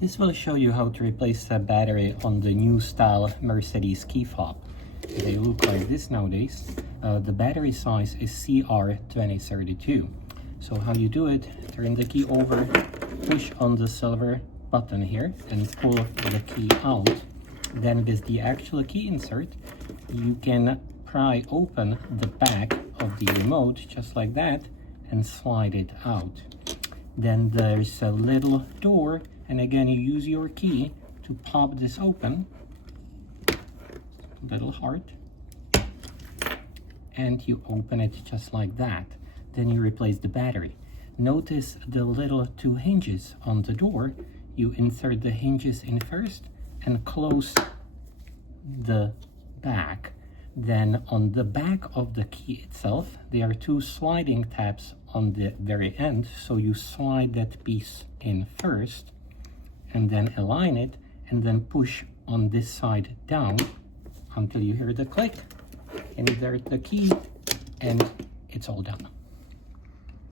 This will show you how to replace the battery on the new style Mercedes key fob. They look like this nowadays. The battery size is CR2032. So how you do it, turn the key over, push on the silver button here and pull the key out. Then with the actual key insert, you can pry open the back of the remote just like that and slide it out. Then there's a little door, and again you use your key to pop this open, little heart, and you open it just like that. Then you replace the battery. Notice the little two hinges on the door. You insert the hinges in first and close the back. Then on the back of the key itself, there are two sliding tabs on the very end. So you slide that piece in first and then align it and then push on this side down until you hear the click. Insert the key and it's all done.